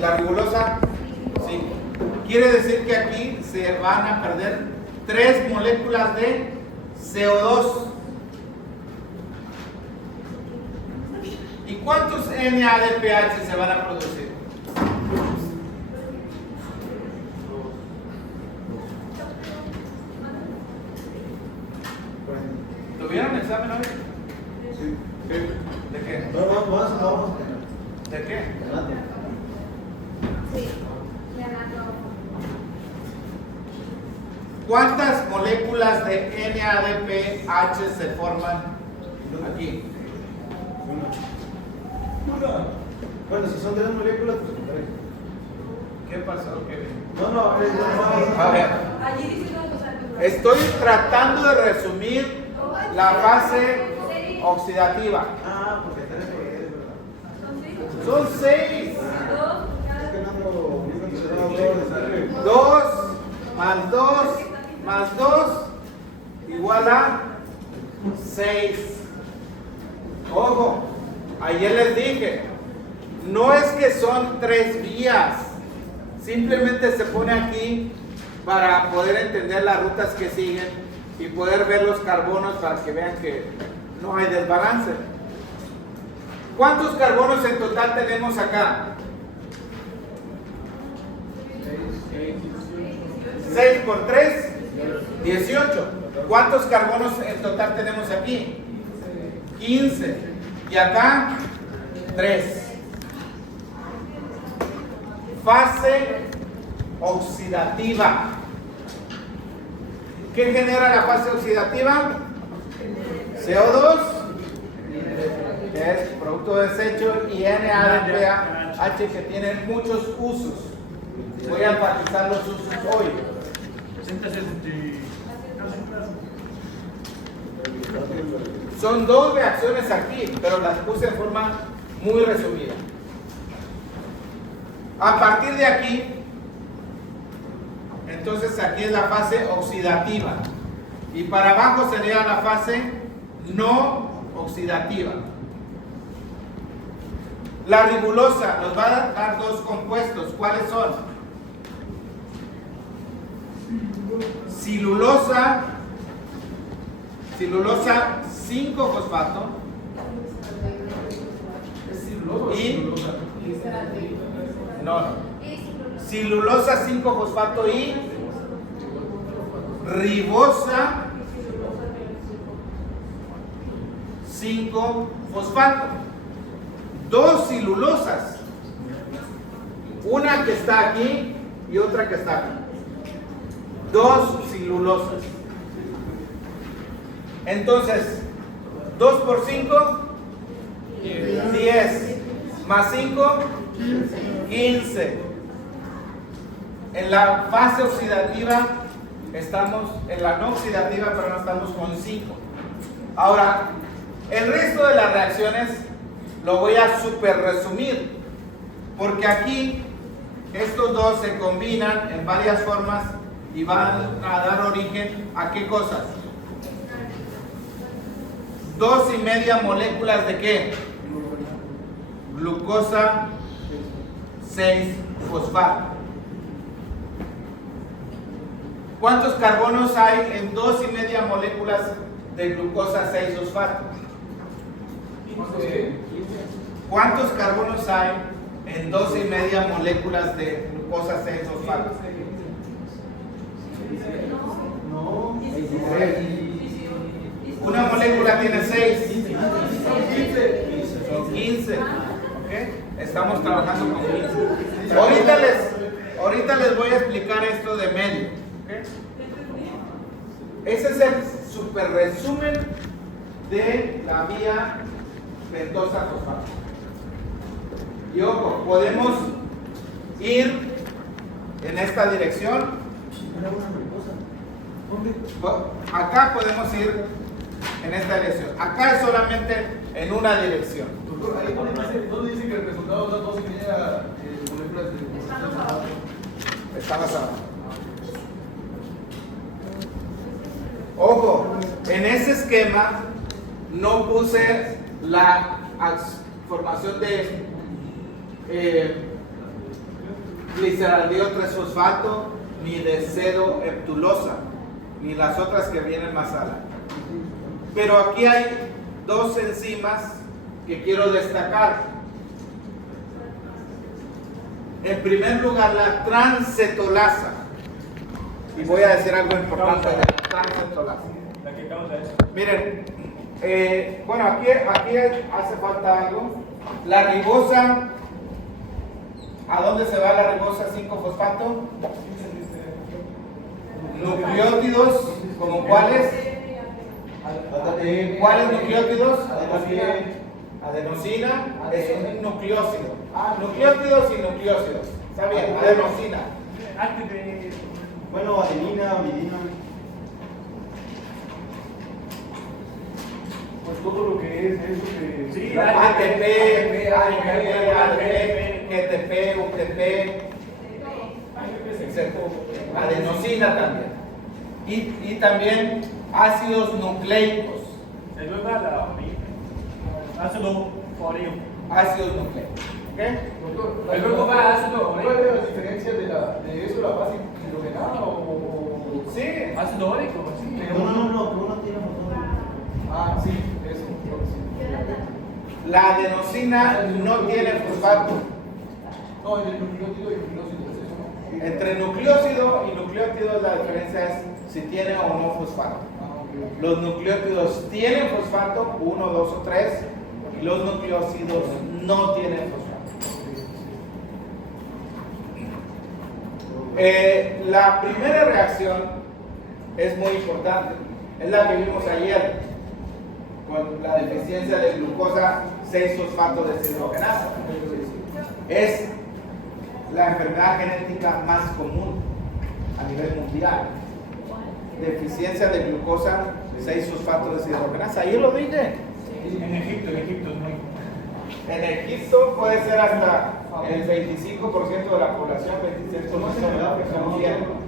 La ribulosa, 5. Quiere decir que aquí se van a perder 3 moléculas de CO2. ¿Y cuántos NADPH se van a producir? ¿Tuvieron examen hoy? Sí. ¿De qué? No. ¿De qué? Sí. ¿Cuántas moléculas de NADPH se forman aquí? Una. Bueno, si son 3 moléculas, pues 3. ¿Qué pasó? A ver. Allí dice una cosa. Estoy tratando de resumir la fase oxidativa. Ah, porque 3 por 10, ¿verdad? Son 6. Es que no ando bien considerado 2 más 2 más 2 igual a 6. Ojo, ayer les dije, no es que son 3 vías, simplemente se pone aquí para poder entender las rutas que siguen y poder ver los carbonos para que vean que no hay desbalance. ¿Cuántos carbonos en total tenemos acá? 6 por 3, 18. ¿Cuántos carbonos en total tenemos aquí? 15. Y acá, 3. Fase oxidativa. ¿Qué genera la fase oxidativa? CO2, que es producto de desecho, y NADPH, que tienen muchos usos. Voy a enfatizar los usos hoy. Son 2 reacciones aquí, pero las puse en forma muy resumida. A partir de aquí, entonces aquí es la fase oxidativa. Y para abajo sería la fase no oxidativa. La ribulosa nos va a dar 2 compuestos. ¿Cuáles son? Silulosa 5-fosfato y silulosa 5-fosfato y ribosa 5-fosfato. 2 silulosas, una que está aquí y otra que está aquí. 2 silulosas. Entonces, 2 por 5, 10, más 5, 15. En la fase oxidativa estamos, en la no oxidativa, pero no estamos con 5. Ahora, el resto de las reacciones lo voy a super resumir, porque aquí estos dos se combinan en varias formas y van a dar origen a ¿qué cosas? 2,5 moléculas de ¿qué? Glucosa 6-fosfato. ¿Cuántos carbonos hay en 2,5 moléculas de glucosa 6-fosfato? ¿Cuántos carbonos hay en 2,5 moléculas de glucosa 6-fosfato? Una molécula tiene 6. Son 15. ¿Okay? Estamos trabajando con 15. Ahorita les voy a explicar esto de medio. ¿Okay? Ese es el super resumen de la vía pentosa fosfato. Y ojo, podemos ir en esta dirección. Acá podemos ir en esta dirección. Acá es solamente en una dirección. Doctor, ahí ¿dónde dice que el resultado da 2,5 moléculas de glucosa? Está más abajo. Ojo, en ese esquema no puse la formación de gliceraldehido 3-fosfato, ni de cedoheptulosa, ni las otras que vienen más adelante. Pero aquí hay dos enzimas que quiero destacar. En primer lugar, la transcetolasa. Y voy a decir algo importante de la transcetolasa. Miren, bueno, aquí hace falta algo. La ribosa, ¿a dónde se va la ribosa 5-fosfato? Nucleótidos, ¿como cuáles? ¿Cuáles nucleótidos? Adenosina, eso es un nucleócido. Nucleótidos y nucleócidos. ¿Está bien? Adenosina. Bueno, adenina, uridina. Pues todo lo que es eso que... Sí, ATP, GTP, UTP, etc. Adenosina también. Y también ácidos nucleicos. Ácido fólico. Ácidos nucleicos. ¿Ok? El luego va ácido. ¿Cuál es la diferencia de eso, la base hidrogenada o...? Sí. Ácido órico, sí. No, que uno tiene motor. Ah, sí, eso. Sí. La adenosina no tiene fosfato. No, entre nucleótido y nucleócido es eso, ¿no? Entre nucleócido y nucleótido la diferencia es si tiene o no fosfato. Los nucleótidos tienen fosfato, 1, 2 o 3, y los nucleócidos no tienen fosfato. La primera reacción es muy importante, es la que vimos ayer con la deficiencia de glucosa 6-fosfato deshidrogenasa. Es la enfermedad genética más común a nivel mundial. Deficiencia de glucosa 6-fosfato deshidrogenasa. Ahí lo dije. En Egipto es muy... En Egipto puede ser hasta el 25% de la población, 26% de la población tiene.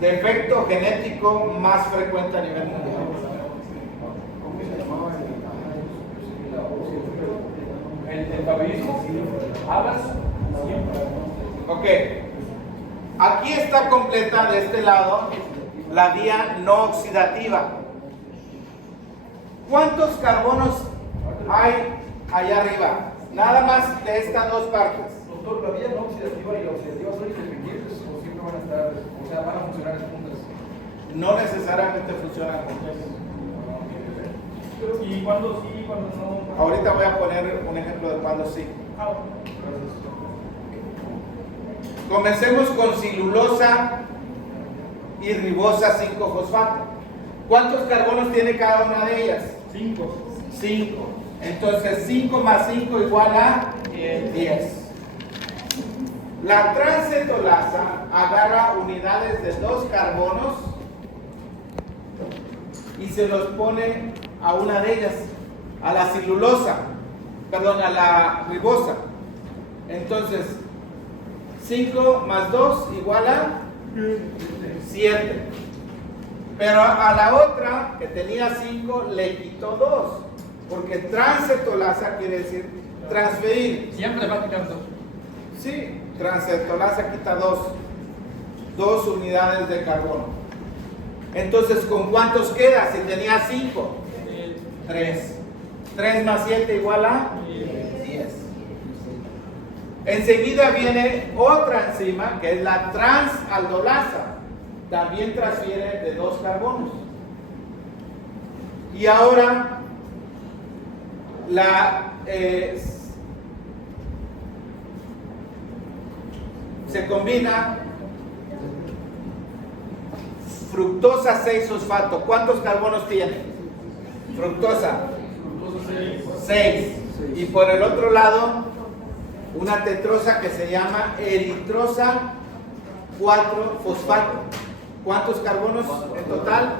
Defecto genético más frecuente a nivel mundial. El tabaquismo, hablas siempre. Ok. Aquí está completa de este lado la vía no oxidativa. ¿Cuántos carbonos hay allá arriba? Nada más de estas dos partes. Doctor, ¿la vía no oxidativa y la oxidativa son independientes o siempre van a estar, o sea, van a funcionar juntas? No necesariamente funcionan juntas. ¿Y cuándo sí y cuándo no? Ahorita voy a poner un ejemplo de cuando sí. Comencemos con silulosa y ribosa 5-fosfato. ¿Cuántos carbonos tiene cada una de ellas? 5. 5. Entonces 5 más 5 igual a 10. La transcetolasa agarra unidades de 2 carbonos y se los pone a una de ellas, a la silulosa, perdón, a la ribosa. Entonces 5 más 2 igual a 7. Pero a la otra, que tenía 5, le quitó 2. Porque transcetolasa quiere decir transferir. Siempre va a quitar 2. Sí, transcetolasa quita 2 unidades de carbono. Entonces, ¿con cuántos queda? Si tenía 5, 3. 3 más 7 igual a 10. Enseguida viene otra enzima que es la transaldolasa. También transfiere de 2 carbonos. Y ahora se combina fructosa 6-fosfato. ¿Cuántos carbonos tiene? Fructosa 6. Y por el otro lado una tetrosa que se llama eritrosa 4-fosfato. ¿Cuántos carbonos en total?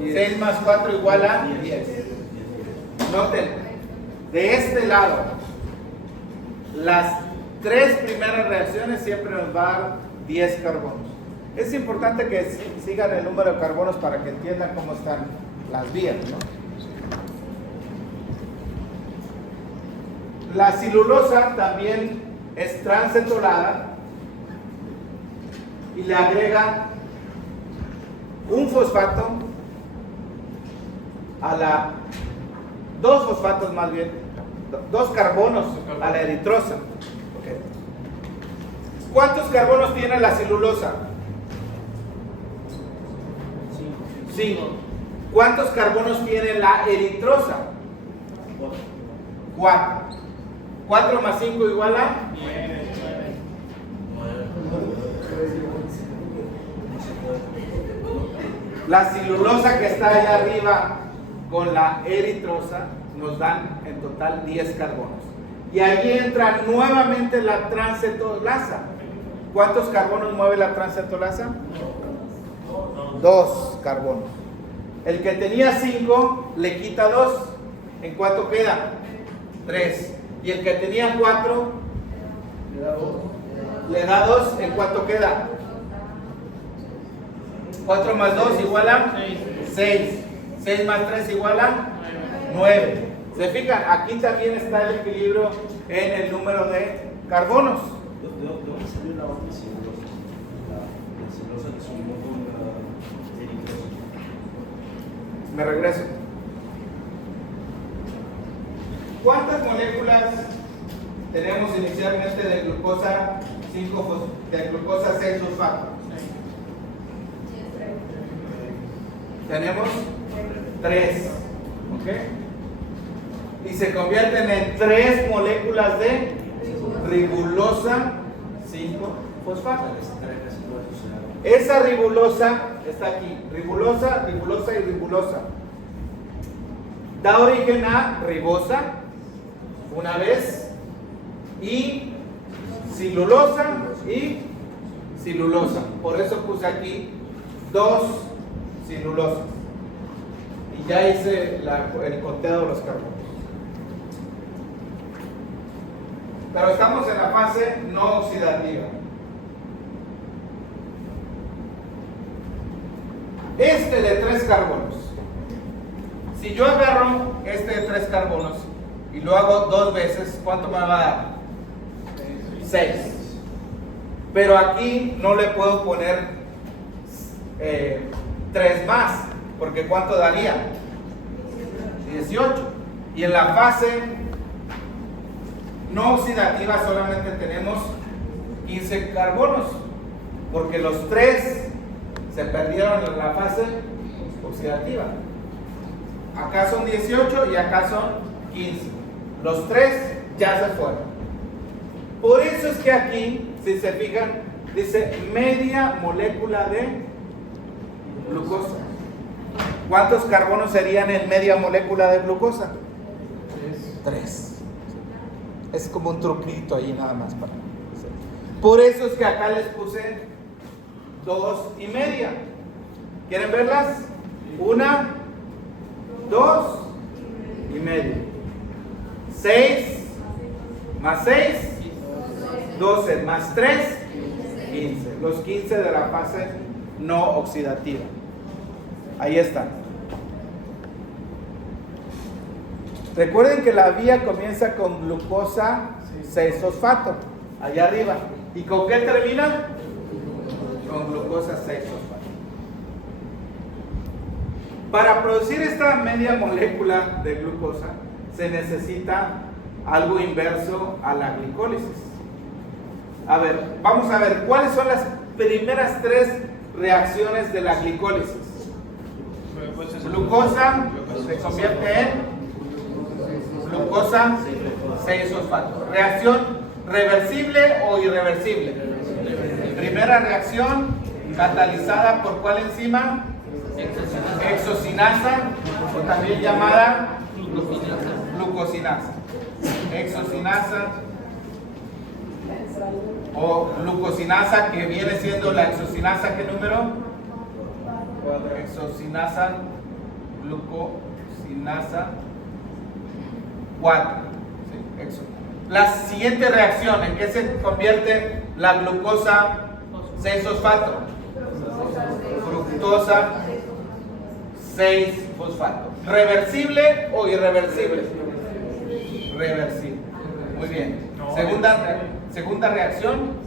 6 más 4 igual a 10. Noten, de este lado, las 3 primeras reacciones siempre nos va a dar 10 carbonos. Es importante que sigan el número de carbonos para que entiendan cómo están las vías, ¿no? La celulosa también es transcetolada y le agrega un fosfato a la, dos fosfatos más bien, dos carbonos a la eritrosa. Okay. ¿Cuántos carbonos tiene la celulosa? 5. ¿Cuántos carbonos tiene la eritrosa? 4. 4 más 5 igual a 9. la celulosa que está allá arriba con la eritrosa nos dan en total 10 carbonos. Y ahí entra nuevamente la transcetolasa. ¿Cuántos carbonos mueve la transcetolasa? 2 carbonos. El que tenía 5 le quita 2. ¿En cuánto queda? 3. Y el que tenía 4 le da 2. ¿En cuánto queda? 4 más 2 igual a 6. 6 más 3 igual a 9. ¿Se fijan? Aquí también está el equilibrio en el número de carbonos. ¿De dónde salió la otra celulosa? La celulosa que subimos con la eritrosa. Me regreso. ¿Cuántas moléculas tenemos inicialmente de glucosa 6 fosfato? Tenemos 3. ¿Ok? Y se convierten en 3 moléculas de ribulosa 5 fosfato. Esa ribulosa está aquí. Ribulosa, ribulosa y ribulosa. Da origen a ribosa una vez y celulosa y celulosa. Por eso puse aquí 2 celulosas. Y ya hice el conteo de los carbonos. Pero estamos en la fase no oxidativa. Este de 3 carbonos. Si yo agarro este de 3 carbonos y lo hago 2 veces, ¿cuánto me va a dar? 6. Pero aquí no le puedo poner 3 más, porque ¿cuánto daría? 18. Y en la fase no oxidativa solamente tenemos 15 carbonos, porque los 3 se perdieron en la fase oxidativa. Acá son 18 y acá son 15. Los 3 ya se fueron. Por eso es que aquí, si se fijan, dice media molécula de glucosa. ¿Cuántos carbonos serían en media molécula de glucosa? 3. Es como un truquito ahí nada más para. Por eso es que acá les puse 2,5. ¿Quieren verlas? 1, 2,5. 6 más 6, 12 más 3, 15. Los 15 de la fase no oxidativa. Ahí están. Recuerden que la vía comienza con glucosa 6-fosfato, allá arriba. ¿Y con qué termina? Con glucosa 6-fosfato. Para producir esta media molécula de glucosa se necesita algo inverso a la glicólisis. A ver, vamos a ver cuáles son las primeras 3 reacciones de la glicólisis. Glucosa se convierte en glucosa 6-fosfato. ¿Reacción reversible o irreversible? Primera reacción catalizada por ¿cuál enzima? Exocinasa, o también llamada glucosinasa. Exocinasa o glucosinasa, que viene siendo la exocinasa, ¿qué número? Exocinasa, glucosinasa 4. ¿Sí? La siguiente reacción, ¿en qué se convierte la glucosa 6-fosfato? Fructosa 6-fosfato. ¿Reversible o irreversible? Reversible. Muy bien. No, Segunda reacción.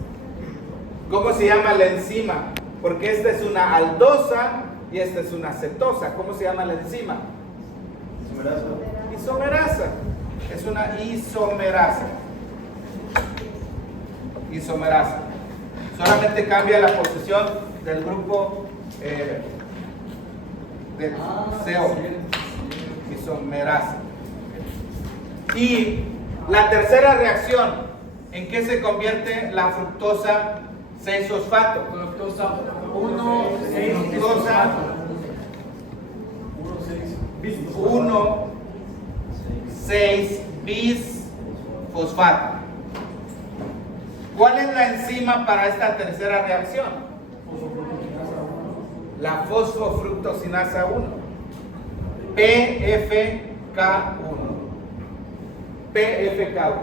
¿Cómo se llama la enzima? Porque esta es una aldosa y esta es una cetosa. ¿Cómo se llama la enzima? Isomerasa. Es una isomerasa. Isomerasa. Solamente cambia la posición del grupo de CO. Isomerasa. Y la tercera reacción, ¿en qué se convierte la fructosa 6-fosfato? Fructosa 1, 6, Fructosa 1,6-bis-fosfato. ¿Cuál es la enzima para esta tercera reacción? La fosfofructosinasa 1. PFK1. PFK1.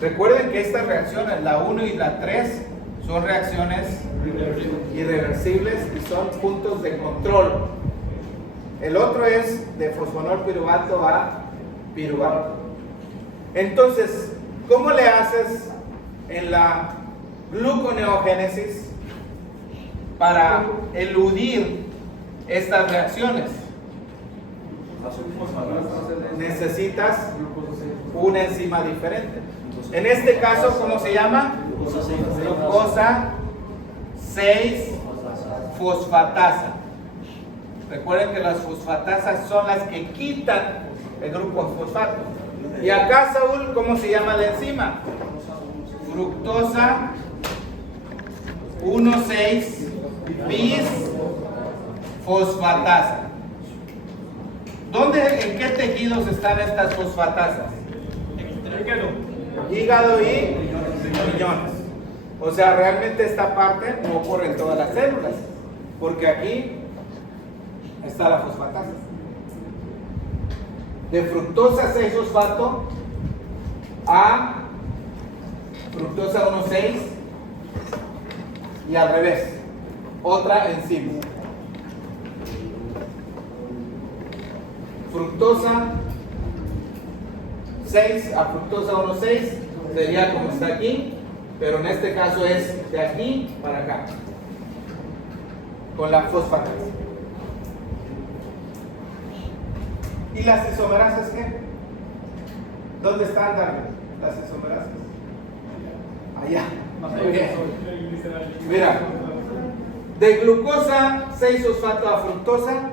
Recuerden que estas reacciones, la 1 y la 3, son reacciones irreversibles y son puntos de control. El otro es de fosfonol piruvato a piruvato. Entonces, ¿cómo le haces en la gluconeogénesis para eludir estas reacciones? Necesitas una enzima diferente. En este caso, ¿cómo se llama? Glucosa 6-fosfatasa. Recuerden que las fosfatasas son las que quitan el grupo fosfato. Y acá, Saúl, ¿cómo se llama la enzima? Fructosa 1,6-bis-fosfatasa. ¿En qué tejidos están estas fosfatasas? Hígado y riñones. O sea, realmente esta parte no ocurre en todas las células, porque aquí está la fosfatasa. De fructosa 6-fosfato a fructosa 1,6 y al revés, otra enzima. Fructosa 6 a fructosa 1,6 sería como está aquí, pero en este caso es de aquí para acá, con la fosfatasa. ¿Y las isomerasas qué? ¿Dónde están, Darwin? Las isomerasas. Allá. Bien. Mira, de glucosa 6-fosfato a fructosa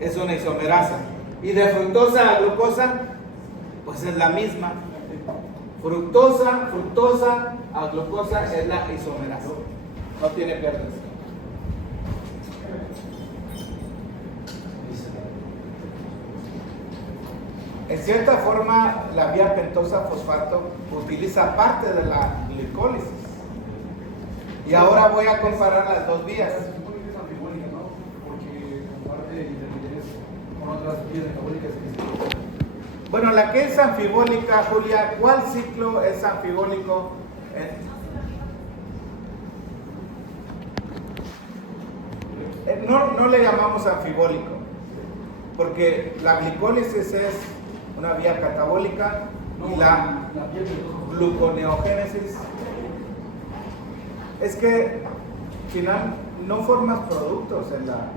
es una isomerasa. Y de fructosa a glucosa, pues es la misma. Fructosa a glucosa es la isomerasa. No tiene pérdidas. En cierta forma, la vía pentosa-fosfato utiliza parte de la glicólisis. Y ahora voy a comparar las dos vías. Es anfibólica, ¿no? Porque comparte interés con otras vías metabólicas que Bueno, la que es anfibólica, Julia, ¿cuál ciclo es anfibólico? No le llamamos anfibólico, porque la glicólisis es una vía catabólica y la gluconeogénesis es que al final no formas productos en la...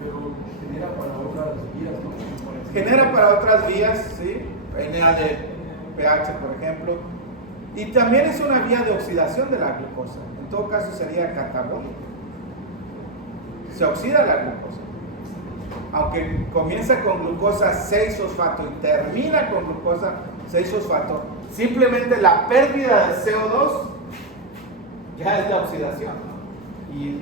pero genera para otras vías, ¿no? Genera para otras vías, ¿sí? NADPH, por ejemplo. Y también es una vía de oxidación de la glucosa. En todo caso sería catabólico. Se oxida la glucosa. Aunque comienza con glucosa 6-fosfato y termina con glucosa 6-fosfato, simplemente la pérdida de CO2 ya es la oxidación. Y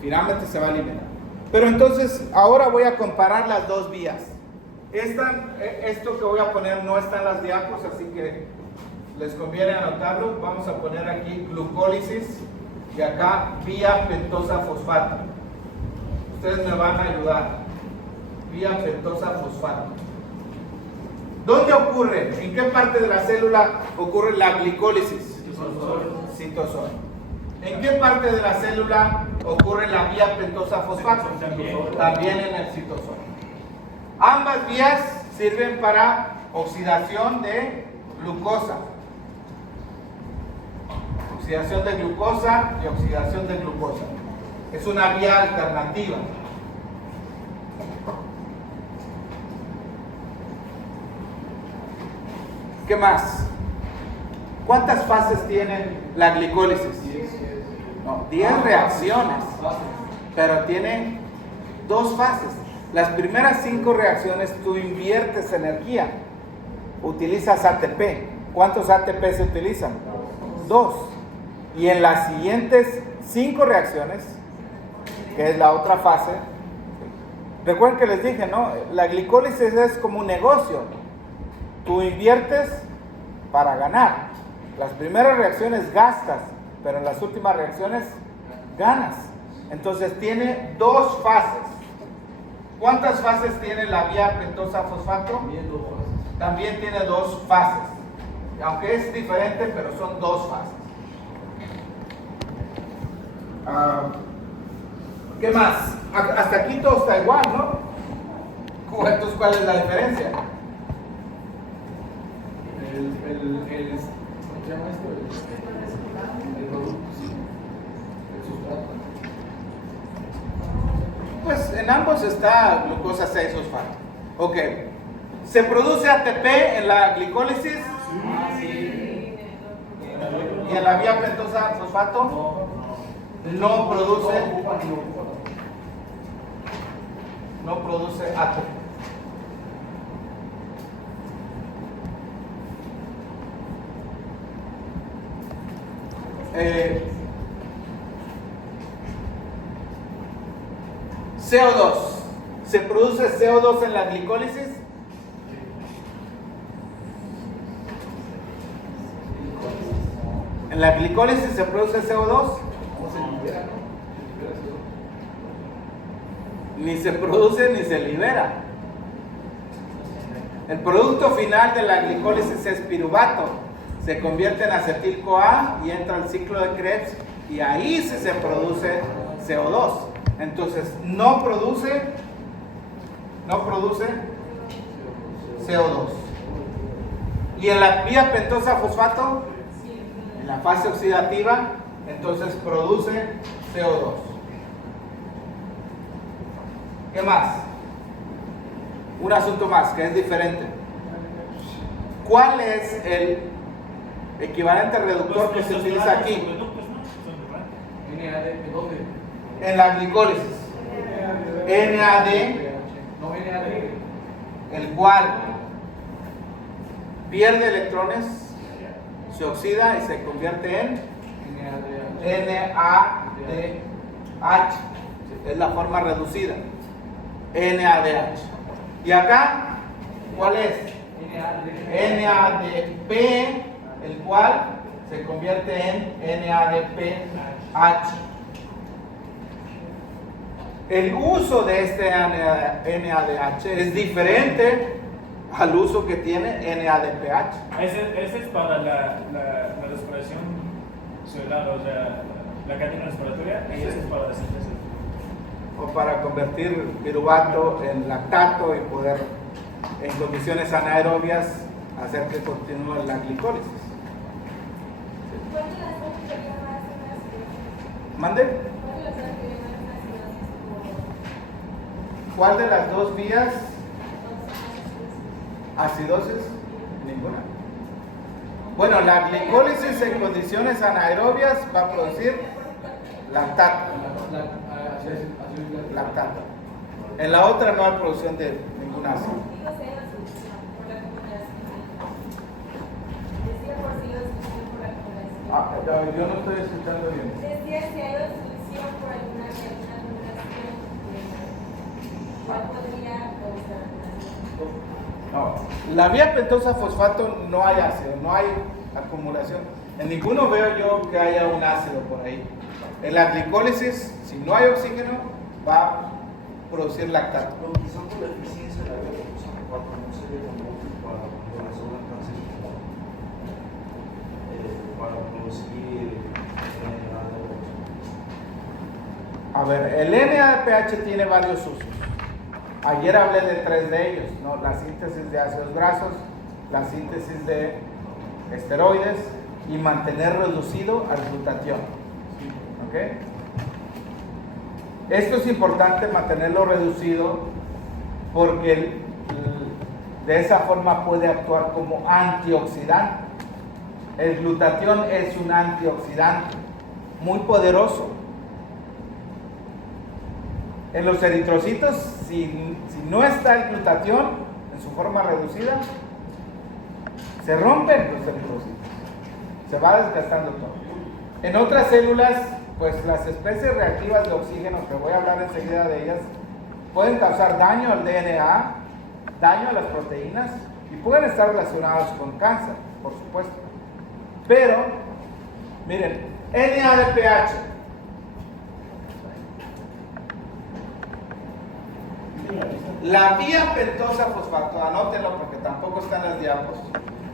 finalmente se va a eliminar. Pero entonces, ahora voy a comparar las dos vías. Esto que voy a poner no está en las diapos, así que les conviene anotarlo. Vamos a poner aquí glucólisis y acá vía pentosa fosfato. Ustedes me van a ayudar. Vía pentosa fosfato. ¿Dónde ocurre? ¿En qué parte de la célula ocurre la glicólisis? Citosol. ¿En qué parte de la célula ocurre la vía pentosa fosfato? También en el citosol. Ambas vías sirven para oxidación de glucosa. Oxidación de glucosa y oxidación de glucosa. Es una vía alternativa. ¿Qué más? ¿Cuántas fases tiene la glicólisis? 10 reacciones, pero tiene 2 fases. Las primeras 5 reacciones tú inviertes energía, utilizas ATP. ¿Cuántos ATP se utilizan? 2. Y en las siguientes 5 reacciones, que es la otra fase, recuerden que les dije, ¿no? La glicólisis es como un negocio. Tú inviertes para ganar. Las primeras reacciones gastas, pero en las últimas reacciones ganas. Entonces tiene 2 fases. ¿Cuántas fases tiene la vía pentosa fosfato? También tiene 2 fases. Aunque es diferente, pero son 2 fases. ¿Qué más? Hasta aquí todo está igual, ¿no? Entonces, ¿cuál es la diferencia? ¿Cómo se llama esto? El producto, sí. El sustrato. Pues en ambos está glucosa 6-fosfato. Ok. ¿Se produce ATP en la glicólisis? Sí. ¿Y en la vía pentosa fosfato? No produce. No produce ATP. CO2. ¿Se produce CO2 en la glicólisis? ¿En la glicólisis se produce CO2? ¿Cómo se libera, no? Ni se produce ni se libera. El producto final de la glicólisis es piruvato. Se convierte en acetil-CoA y entra al ciclo de Krebs y ahí sí se produce CO2. Entonces no produce CO2. Y en la vía pentosa fosfato, en la fase oxidativa, entonces produce CO2. ¿Qué más? Un asunto más que es diferente. ¿Cuál es el equivalente reductor que se utiliza aquí? NAD, ¿dónde? En la glicólisis. NAD, No, NAD. el cual pierde electrones, se oxida y se convierte en NADH. Es la forma reducida. NADH. ¿Y acá? ¿Cuál es? NADP, el cual se convierte en NADPH. El uso de este NADH es diferente al uso que tiene NADPH. Ese es para la respiración celular, o sea, la cadena respiratoria, y ese es para la síntesis. O para convertir piruvato en lactato y poder, en condiciones anaerobias, hacer que continúe la glicólisis. ¿Mande? ¿Cuál de las 2 vías? ¿Acidosis? Ninguna. Bueno, la glicólisis en condiciones anaerobias va a producir lactato. Lactato. En la otra no hay producción de ningún ácido. Yo no estoy escuchando bien. Decía si hay obstrucción por alguna acumulación, ¿cuál podría causar? No. La vía pentosa fosfato no hay ácido, no hay acumulación. En ninguno veo yo que haya un ácido por ahí. En la glicólisis, si no hay oxígeno, va a producir lactato. Pero quizá por la eficiencia de la vía pentosa fosfato no se ve tan útil para la zona cancerígena, para producir NADH. A ver, el NADPH tiene varios usos. Ayer hablé de 3 de ellos, ¿no? La síntesis de ácidos grasos, la síntesis de esteroides y mantener reducido al glutatión. ¿Ok? Esto es importante, mantenerlo reducido, porque de esa forma puede actuar como antioxidante. El glutatión es un antioxidante muy poderoso. En los eritrocitos, si no está el glutatión en su forma reducida, se rompen los eritrocitos, se va desgastando todo. En otras células, pues las especies reactivas de oxígeno, que voy a hablar enseguida de ellas, pueden causar daño al DNA, daño a las proteínas y pueden estar relacionados con cáncer, por supuesto. Pero, miren, NADPH. La vía pentosa fosfato, anótenlo porque tampoco están las diapos.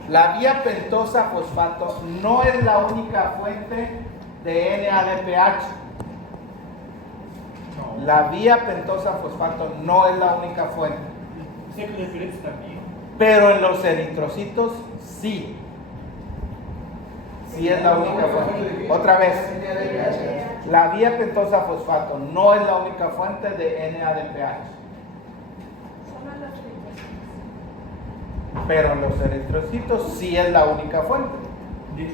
La vía pentosa fosfato no es la única fuente de NADPH. La vía pentosa fosfato no es la única fuente. Pero en los eritrocitos sí. Sí es la única fuente. Otra vez. La vía pentosa fosfato no es la única fuente de NADPH. Pero en los eritrocitos sí es la única fuente. ¿De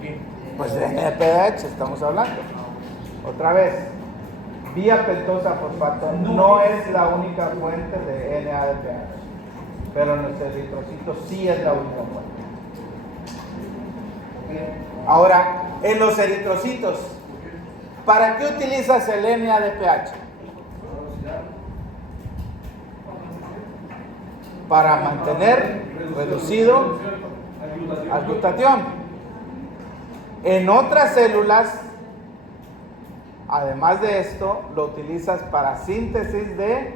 qué? Pues de NADPH estamos hablando. Otra vez, vía pentosa fosfato no es la única fuente de NADPH, pero en los eritrocitos sí es la única fuente. Ahora, en los eritrocitos, ¿para qué utilizas el NADPH? Para mantener reducido al glutatión. En otras células, además de esto, lo utilizas para síntesis de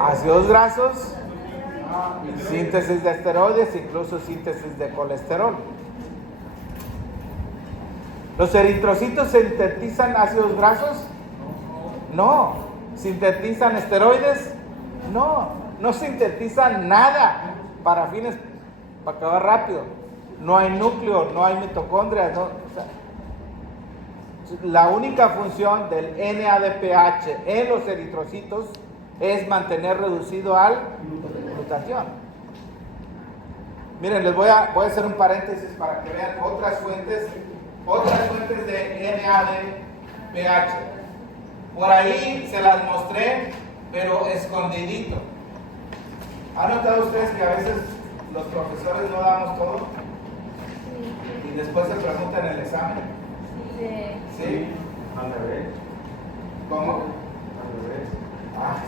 ácidos grasos, síntesis de esteroides, incluso síntesis de colesterol. ¿Los eritrocitos sintetizan ácidos grasos? No. ¿Sintetizan esteroides? No sintetizan nada para acabar rápido. No hay núcleo, no hay mitocondrias. La única función del NADPH en los eritrocitos es mantener reducido al glutatión. Miren, les voy a hacer un paréntesis para que vean otras fuentes de NADPH. Por ahí se las mostré, pero escondidito. ¿Han notado ustedes que a veces los profesores no damos todo? Y después se preguntan en el examen. ¿Sí? Al revés. ¿Cómo? Al revés.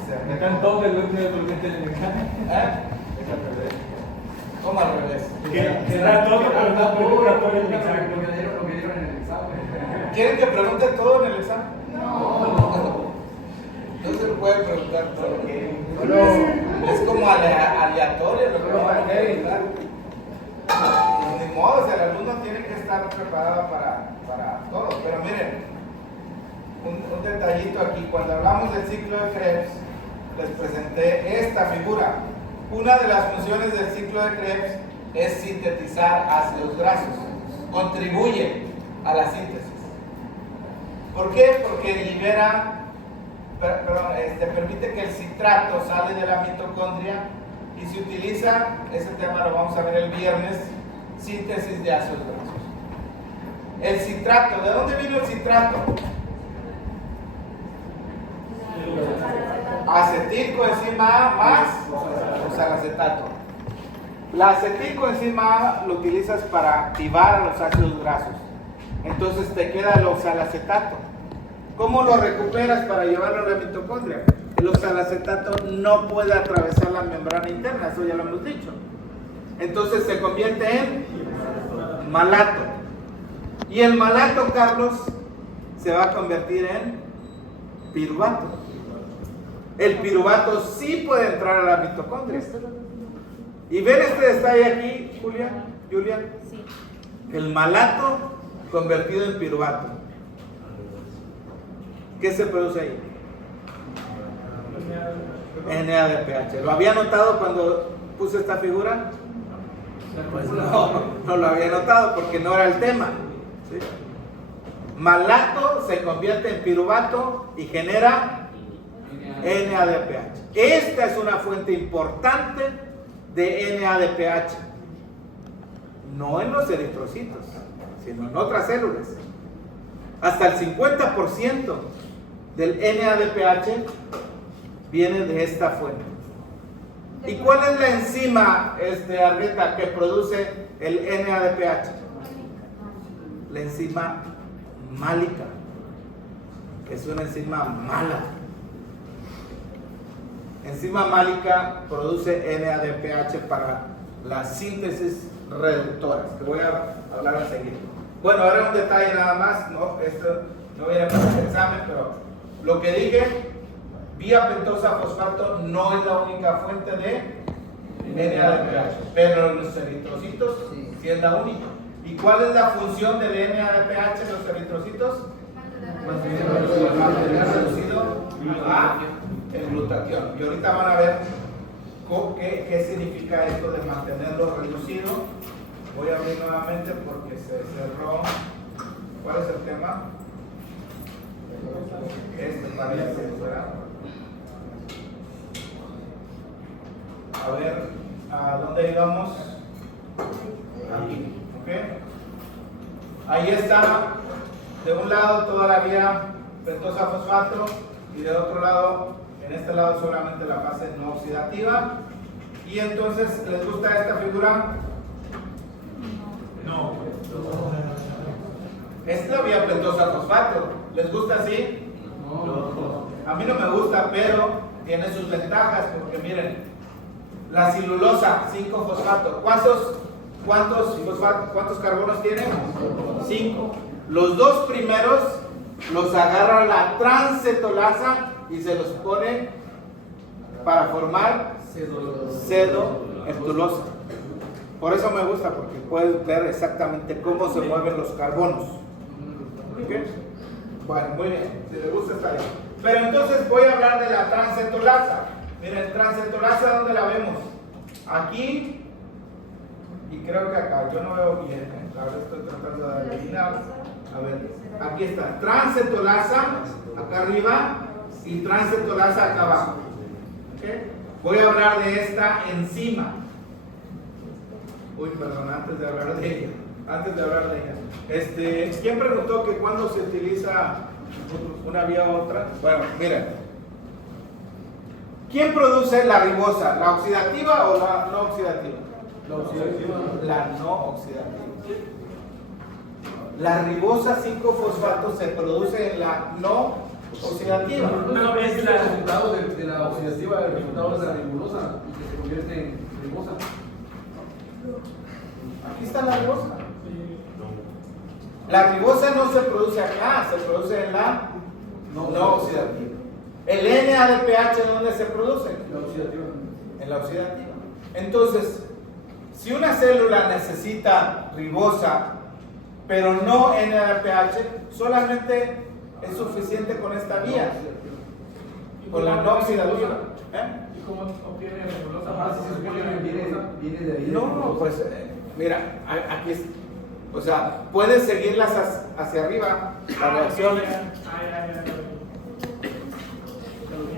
Se Están todos el núcleo de en el examen. Es al revés. ¿Cómo al revés? Que da todo, pero no pregunta todo el examen. Lo que dieron en el examen. ¿Quieren que pregunte todo en el examen? No se puede preguntar todo. Es como aleatorio lo que van a preguntar. Ni modo, o sea, el alumno tiene que estar preparado para todo. Pero miren, un detallito aquí. Cuando hablamos del ciclo de Krebs, les presenté esta figura. Una de las funciones del ciclo de Krebs es sintetizar ácidos grasos. Contribuye a la síntesis. ¿Por qué? Porque permite que el citrato sale de la mitocondria y se utiliza, ese tema lo vamos a ver el viernes, síntesis de ácidos grasos. El citrato, ¿de dónde vino el citrato? Acetilcoenzima A más oxalacetato. La acetilcoenzima A lo utilizas para activar a los ácidos grasos. Entonces te queda el oxalacetato. ¿Cómo lo recuperas para llevarlo a la mitocondria? El oxalacetato no puede atravesar la membrana interna, eso ya lo hemos dicho. Entonces se convierte en malato. Y el malato, Carlos, se va a convertir en piruvato. El piruvato sí puede entrar a la mitocondria. ¿Y ven este detalle aquí, Julia? Sí. El malato convertido en piruvato. ¿Qué se produce ahí? NADPH. ¿Lo había notado cuando puse esta figura? Pues no lo había notado porque no era el tema. ¿Sí? Malato se convierte en piruvato y genera NADPH. Esta es una fuente importante de NADPH. No en los eritrocitos, sino en otras células. Hasta el 50% del NADPH viene de esta fuente. ¿Y cuál es la enzima, Argueta, que produce el NADPH? La enzima málica, que es una enzima mala. Enzima málica produce NADPH para la síntesis reductoras, que voy a hablar enseguida. Bueno, ahora un detalle nada más, esto no viene para el examen, pero lo que dije, vía pentosa fosfato no es la única fuente de NADPH, pero los eritrocitos sí es la única. ¿Y cuál es la función del NADPH en los eritrocitos? Mantener reducido a el glutatión. Y ahorita van a ver qué significa esto de mantenerlo reducido. Voy a abrir nuevamente porque se cerró. ¿Cuál es el tema? Parece, ¿verdad? A ver, ¿a dónde íbamos? Aquí, ¿ok? Ahí está, de un lado toda la vía pentosa fosfato y de otro lado, en este lado solamente la fase no oxidativa. Y entonces, ¿les gusta esta figura? No. Es la vía pentosa fosfato. ¿Les gusta así? No. A mí no me gusta, pero tiene sus ventajas, porque miren, la celulosa 5-fosfato, ¿cuántos carbonos tiene? 5. Los dos primeros los agarra la transcetolasa y se los pone para formar cedoheptulosa. Por eso me gusta, porque puedes ver exactamente cómo se mueven los carbonos. ¿Okay? Bueno, muy bien, si les gusta está bien. Pero entonces voy a hablar de la transcetolasa. Miren, transcetolasa, ¿dónde la vemos? Aquí y creo que acá. Yo no veo bien, ahora estoy tratando de adivinar. A ver, aquí está, transcetolasa acá arriba y transcetolasa acá abajo. ¿Okay? Voy a hablar de esta enzima. Uy, perdón, antes de hablar de ella. ¿Quién preguntó que cuando se utiliza una vía u otra? Bueno, miren. ¿Quién produce la ribosa? ¿La oxidativa o la no oxidativa? La oxidativa. La no oxidativa. La ribosa 5-fosfato se produce en la no oxidativa. No, es El la... resultado de la oxidativa, el resultado es la ribosa, y que se convierte en ribosa. Aquí está la ribosa. La ribosa no se produce acá, se produce en la no oxidativa. ¿El NADPH en dónde se produce? La oxidativa. En la oxidativa. Entonces, si una célula necesita ribosa, pero no NADPH, solamente es suficiente con esta vía, con la no oxidativa. ¿Y cómo obtiene ribosa? Si se supone que viene de ahí. No, pues mira, aquí es, o sea, puedes seguirlas hacia arriba, las reacciones.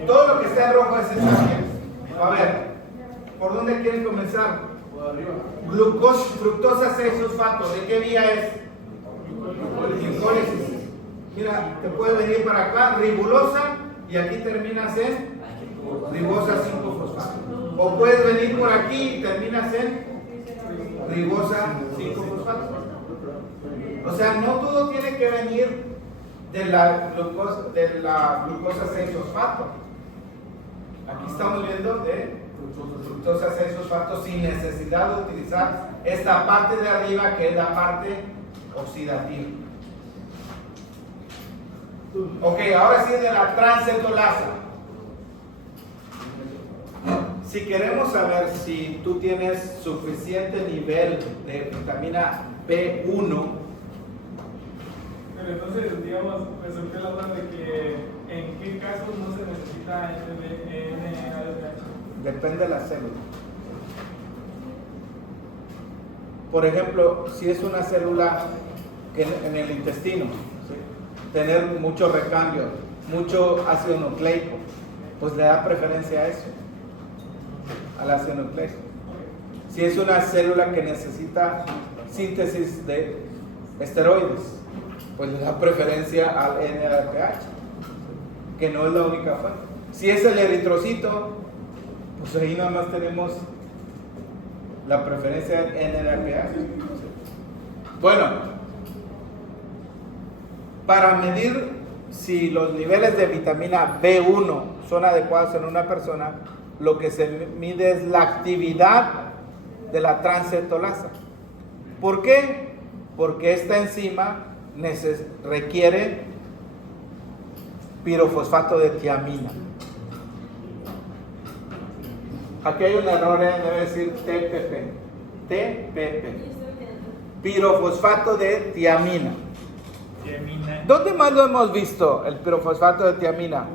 Todo lo que está en rojo es esta vía. A ver, ¿por dónde quieren comenzar? Por arriba. Fructosa 6-fosfato, ¿de qué vía es? Glicólisis. Mira, te puede venir para acá, ribulosa, y aquí terminas en ribosa 5-fosfato. O puedes venir por aquí y terminas en ribosa 5-fosfato. O sea, no todo tiene que venir de la glucosa 6-fosfato. Aquí estamos viendo de fructosa 6-fosfato sin necesidad de utilizar esta parte de arriba, que es la parte oxidativa. Ok, ahora sí de la transcetolasa. Si queremos saber si tú tienes suficiente nivel de vitamina B1, Pero entonces, digamos, me surgió la duda de que en qué casos no se necesita NADPH. Depende de la célula. Por ejemplo, si es una célula que en el intestino, ¿sí?, tener mucho recambio, mucho ácido nucleico, pues le da preferencia a eso, al ácido nucleico. Si es una célula que necesita síntesis de esteroides, pues le da preferencia al NADPH, que no es la única fuente. Si es el eritrocito, pues ahí nada más tenemos la preferencia del NADPH. Bueno, para medir si los niveles de vitamina B1 son adecuados en una persona, lo que se mide es la actividad de la transcetolasa. ¿Por qué? Porque esta enzima requiere pirofosfato de tiamina. Aquí hay un error, debe decir TPP. Pirofosfato de tiamina. ¿Dónde más lo hemos visto, el pirofosfato de tiamina?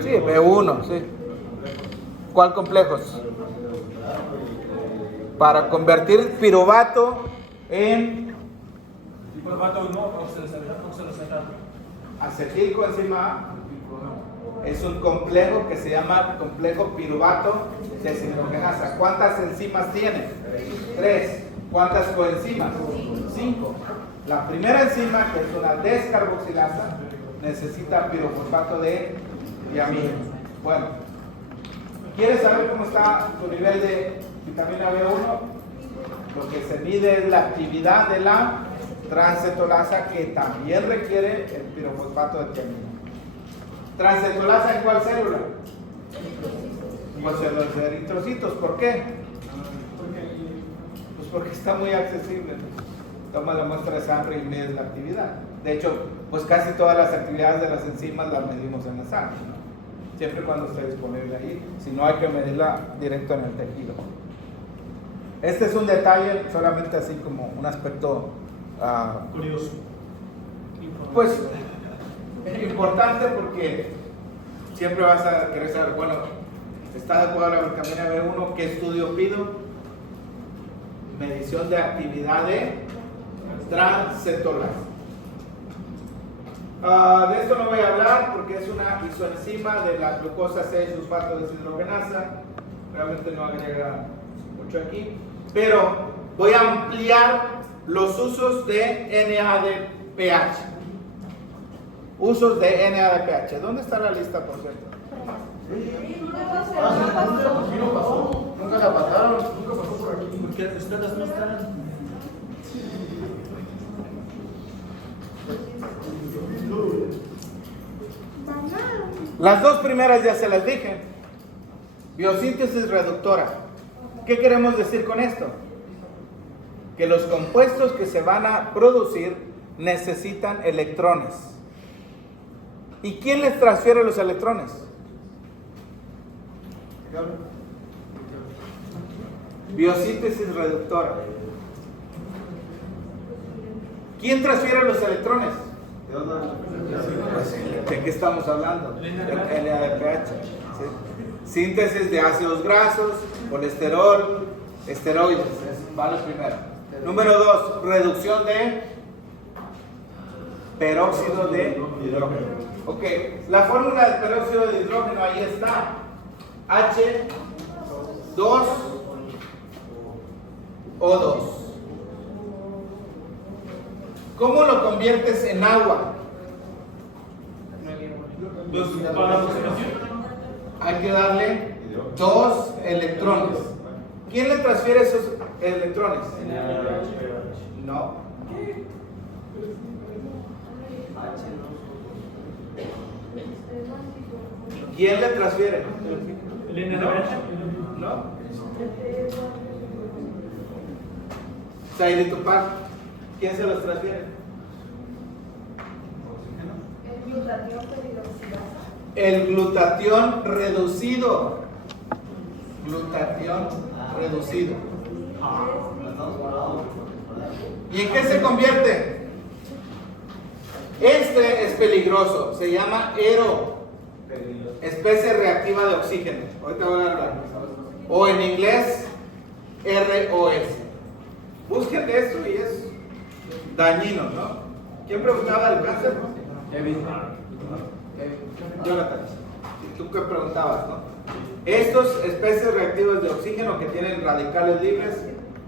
Sí, B1, sí. ¿Cuál complejos? Para convertir piruvato en acetilcoenzima A. Es un complejo que se llama complejo piruvato deshidrogenasa. ¿Cuántas enzimas tiene? 3. ¿Cuántas coenzimas? 5. La primera enzima, que es una descarboxilasa, necesita pirofosfato de tiamina. Bueno, ¿quieres saber cómo está tu nivel de vitamina B1? Lo que se mide es la actividad de la transcetolasa, que también requiere el pirofosfato de tiamina. ¿Transcetolasa en cuál célula? Pues en los eritrocitos. ¿Por qué? Pues porque está muy accesible. Toma la muestra de sangre y mides la actividad. De hecho, pues casi todas las actividades de las enzimas las medimos en la sangre, ¿no? Siempre y cuando esté disponible ahí. Si no, hay que medirla directo en el tejido. Este es un detalle, solamente así como un aspecto curioso. Pues importante, porque siempre vas a querer saber, bueno, ¿está adecuada la vitamina B1? ¿Qué estudio pido? Medición de actividad de transcetolasa. De esto no voy a hablar porque es una isoenzima de la glucosa 6-fosfato deshidrogenasa. Realmente no agrega mucho aquí, pero voy a ampliar los usos de NADPH. Usos de NADPH. ¿Dónde está la lista, por cierto? Nunca la pasaron, nunca pasó por aquí. Porque ustedes no están. Las dos primeras ya se las dije. Biosíntesis reductora. ¿Qué queremos decir con esto? Que los compuestos que se van a producir necesitan electrones. ¿Y quién les transfiere los electrones? Biosíntesis reductora. ¿Quién transfiere los electrones? ¿De qué estamos hablando? El NADPH. ¿Sí? Síntesis de ácidos grasos, colesterol, esteroides. Va lo primero. Número 2, reducción de peróxido de hidrógeno. Ok, la fórmula del peróxido de hidrógeno ahí está. H2O2. ¿Cómo lo conviertes en agua? Hay que darle 2 electrones. ¿Quién le transfiere esos electrones? No. ¿Quién le transfiere? No. Saiditupac. ¿Quién se los transfiere? El glutatión reducido. Glutatión reducido. ¿Y en qué se convierte? Este es peligroso, se llama ERO, especie reactiva de oxígeno. Ahorita voy a hablar. O en inglés, ROS. Busquen esto y es dañino, ¿no? ¿Quién preguntaba del cáncer? Jonathan, ¿tú qué preguntabas, no? Estos especies reactivas de oxígeno que tienen radicales libres,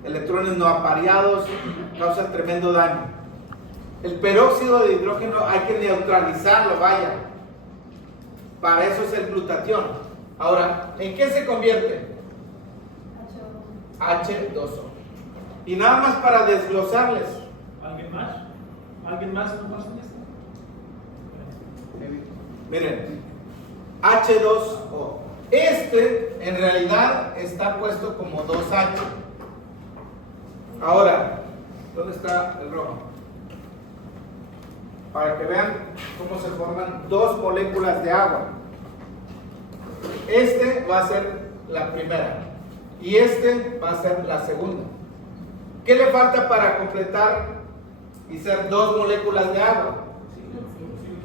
electrones no apareados, causan tremendo daño. El peróxido de hidrógeno hay que neutralizarlo, vaya. Para eso es el glutatión. Ahora, ¿en qué se convierte? H2O. Y nada más para desglosarles. ¿Alguien más? ¿Alguien más no pasa esto? Miren, H2O. Este en realidad está puesto como 2H. Ahora, ¿dónde está el rojo? Para que vean cómo se forman dos moléculas de agua. Este va a ser la primera y este va a ser la segunda. ¿Qué le falta para completar y ser dos moléculas de agua?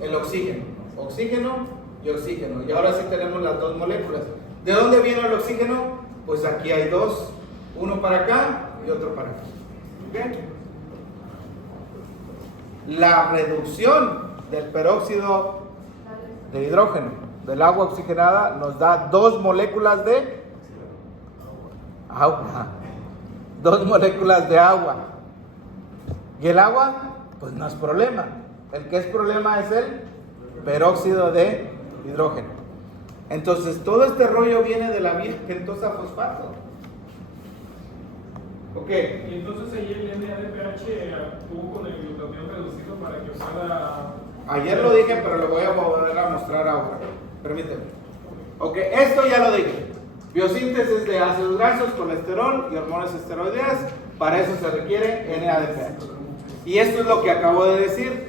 El oxígeno. Oxígeno y oxígeno. Y ahora sí tenemos las dos moléculas. ¿De dónde viene el oxígeno? Pues aquí hay dos. Uno para acá y otro para acá. ¿Ok? La reducción del peróxido de hidrógeno del agua oxigenada nos da dos moléculas de agua. Dos moléculas de agua. Y el agua, pues no es problema. El que es problema es el peróxido de hidrógeno. Entonces, todo este rollo viene de la vía pentosa fosfato. Ok. Y entonces ahí el NADPH actuó con el glutatión reducido para que fuera... Ayer lo dije, pero lo voy a volver a mostrar ahora. Permíteme. Ok, esto ya lo dije. Biosíntesis de ácidos grasos, colesterol y hormonas esteroideas. Para eso se requiere NADPH. Y esto es lo que acabo de decir.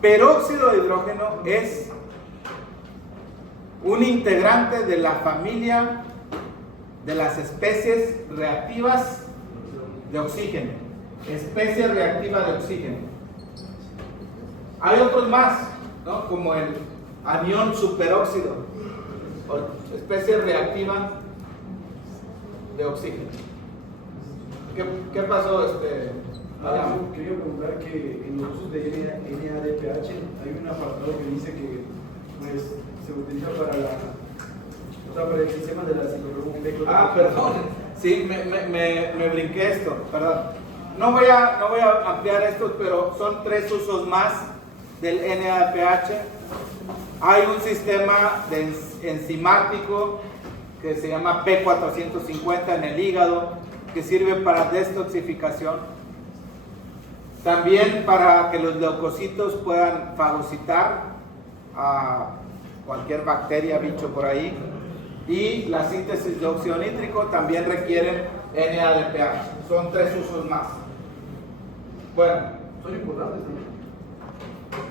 Peróxido de hidrógeno es un integrante de la familia de las especies reactivas de oxígeno. Especie reactiva de oxígeno. Hay otros más, ¿no? Como el anión superóxido, o especie reactiva de oxígeno. ¿Qué pasó, Yo quería preguntar que en los usos de NADPH hay un apartado que dice que pues, se utiliza para el sistema de la ciclorrubina. Ah, perdón. Sí, me brinqué esto, perdón. No voy a ampliar esto, pero son tres usos más del NADPH. Hay un sistema enzimático que se llama P450 en el hígado, que sirve para detoxificación. También para que los leucocitos puedan fagocitar a cualquier bacteria, bicho por ahí. Y la síntesis de óxido nítrico también requieren NADPH. Son tres usos más. Bueno, Son importantes, ¿no?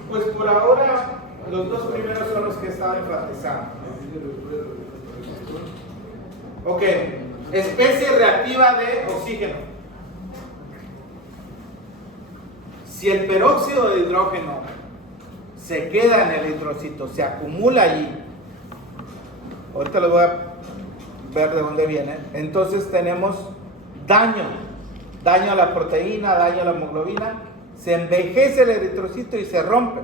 pues por ahora los dos primeros son los que he estado enfatizando. Ok, especie reactiva de oxígeno. Si el peróxido de hidrógeno se queda en el eritrocito, se acumula allí, ahorita les voy a ver de dónde viene, entonces tenemos daño a la proteína, daño a la hemoglobina, se envejece el eritrocito y se rompe.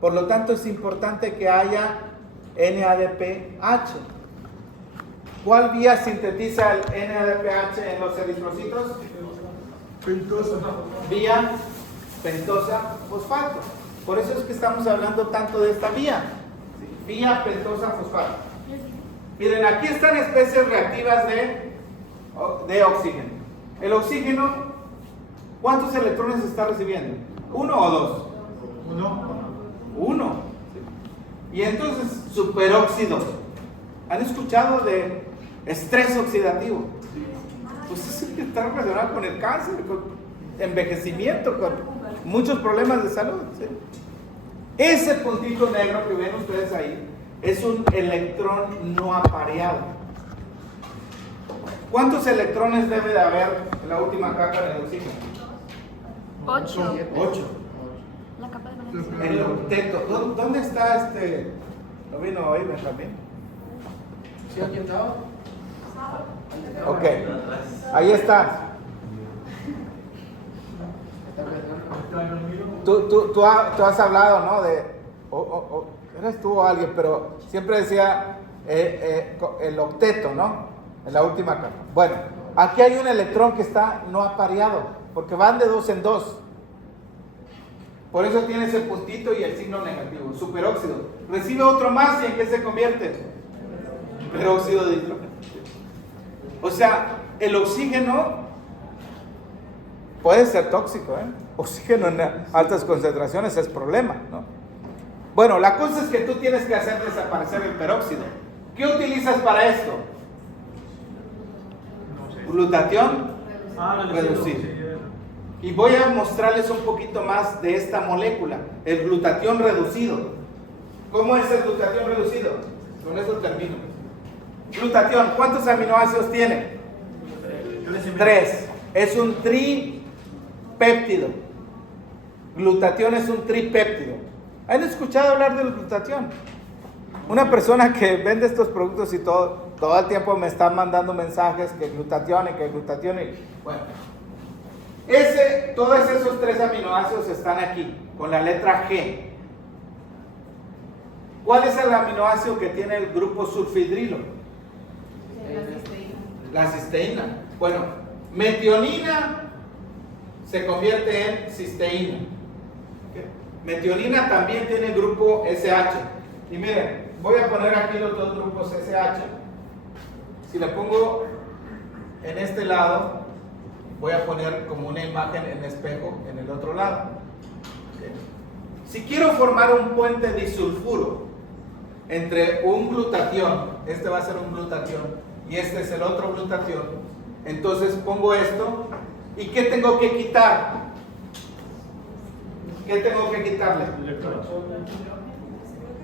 Por lo tanto, es importante que haya NADPH. ¿Cuál vía sintetiza el NADPH en los eritrocitos? Pentosa. Vía pentosa fosfato. Por eso es que estamos hablando tanto de esta vía. Vía pentosa fosfato. Miren, aquí están especies reactivas de oxígeno. El oxígeno, ¿cuántos electrones está recibiendo? ¿Uno o dos? Uno. Y entonces, superóxido. ¿Han escuchado de estrés oxidativo? Pues eso está relacionado con el cáncer, con envejecimiento, con muchos problemas de salud. ¿Sí? Ese puntito negro que ven ustedes ahí es un electrón no apareado. ¿Cuántos electrones debe de haber en la última capa del oxígeno? 8. 8. La capa de valencia. El octeto. ¿Dónde está este? ¿No vino hoy, Benjamín? ¿Sí aquí estaba? Ok. Ahí está. Tú has hablado, ¿no? Eres tú o alguien, pero siempre decía el octeto, ¿no? En la última capa. Bueno, aquí hay un electrón que está no apareado, porque van de 2 en 2. Por eso tiene ese puntito y el signo negativo, superóxido. Recibe otro más y ¿en qué se convierte? Peróxido de hidrógeno. O sea, el oxígeno puede ser tóxico, ¿eh? Oxígeno en altas concentraciones es problema, ¿no? Bueno, la cosa es que tú tienes que hacer desaparecer el peróxido. ¿Qué utilizas para esto? Glutatión reducido. Y voy a mostrarles un poquito más de esta molécula, el glutatión reducido. ¿Cómo es el glutatión reducido? Con eso termino. Glutatión, ¿cuántos aminoácidos tiene? 3. Es un tripéptido. Glutatión es un tripéptido. ¿Han escuchado hablar del glutatión? Una persona que vende estos productos y todo el tiempo me está mandando mensajes que glutatión. Bueno, todos esos 3 aminoácidos están aquí, con la letra G. ¿Cuál es el aminoácido que tiene el grupo sulfidrilo? La cisteína. Bueno, metionina se convierte en cisteína. ¿Okay? Metionina también tiene el grupo SH. Y miren, voy a poner aquí los 2 grupos SH. Si le pongo en este lado, voy a poner como una imagen en espejo en el otro lado. ¿Okay? Si quiero formar un puente disulfuro entre un glutatión, este va a ser un glutatión, y este es el otro glutatión, entonces pongo esto, ¿y qué tengo que quitar? ¿Qué tengo que quitarle?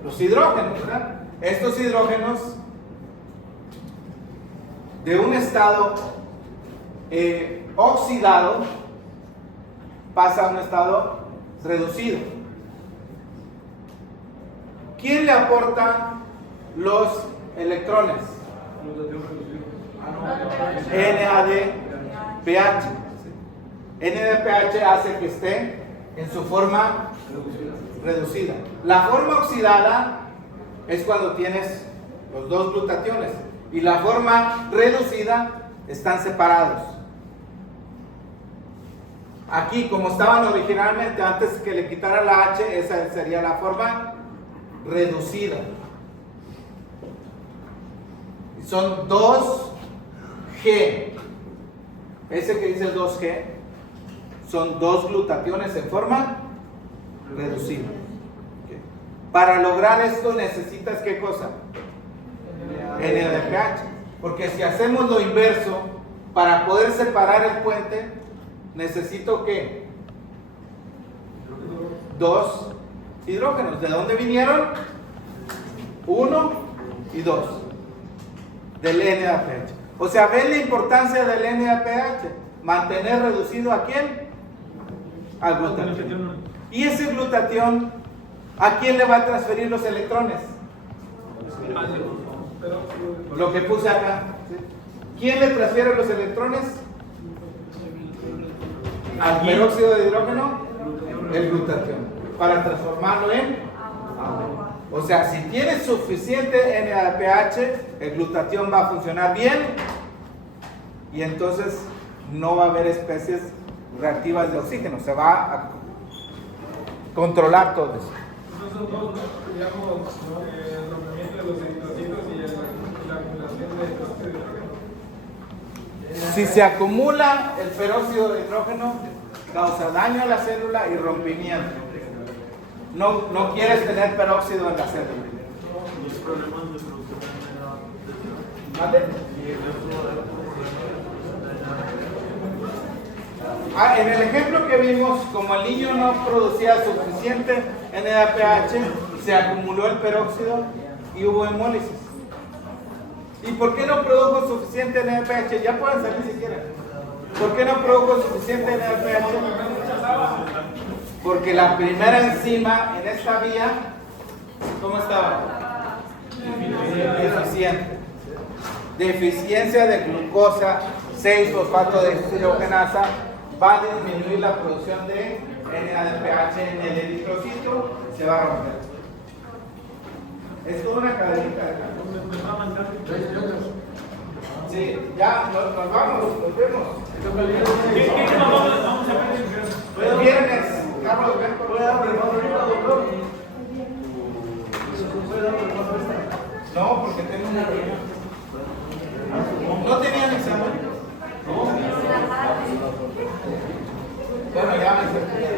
Los hidrógenos, ¿verdad? Estos hidrógenos de un estado oxidado pasa a un estado reducido. ¿Quién le aporta los electrones? NADPH. NADPH hace que esté en su forma reducida. La forma oxidada es cuando tienes los 2 glutationes y la forma reducida están separados. Aquí, como estaban originalmente, antes que le quitara la H, esa sería la forma reducida. Son 2G. Ese que dice el 2G son 2 glutationes en forma reducida. Okay. Para lograr esto necesitas ¿qué cosa? NADPH. Porque si hacemos lo inverso, para poder separar el puente, necesito ¿qué? 2 hidrógenos. ¿De dónde vinieron? 1 y 2. Del NADPH. O sea, ven la importancia del NADPH. Mantener reducido ¿a quién? Al glutatión. Y ese glutatión, ¿a quién le va a transferir los electrones? Lo que puse acá. ¿Quién le transfiere los electrones? Al peróxido de hidrógeno, el glutatión, para transformarlo en agua. O sea, si tienes suficiente NADPH, el glutatión va a funcionar bien y entonces no va a haber especies reactivas de oxígeno, se va a controlar todo eso. Esos son 2, digamos, el rompimiento de los eritrocitos y la acumulación de peróxido de hidrógeno. Si se acumula el peróxido de hidrógeno, causa daño a la célula y rompimiento. No quieres tener peróxido en la célula. ¿Vale? En el ejemplo que vimos, como el niño no producía suficiente NADPH, se acumuló el peróxido y hubo hemólisis. ¿Y por qué no produjo suficiente NADPH? Ya pueden salir si quieren. ¿Por qué no produjo suficiente NADPH? Porque la primera enzima en esta vía, ¿cómo estaba? Deficiente. Deficiencia de glucosa 6-fosfato deshidrogenasa va a disminuir la producción de NADPH en el eritrocito, se va a romper. Es toda una cadenita de cambio. Sí, ya nos vamos, nos vemos. ¿Qué tema vamos a ver? El viernes, Carlos, ven. ¿Puede dar repaso ahorita, doctor? ¿Puede dar repaso esta? No, porque tengo una reunión. ¿No tenían examen? No. Bueno, ya me certifiqué.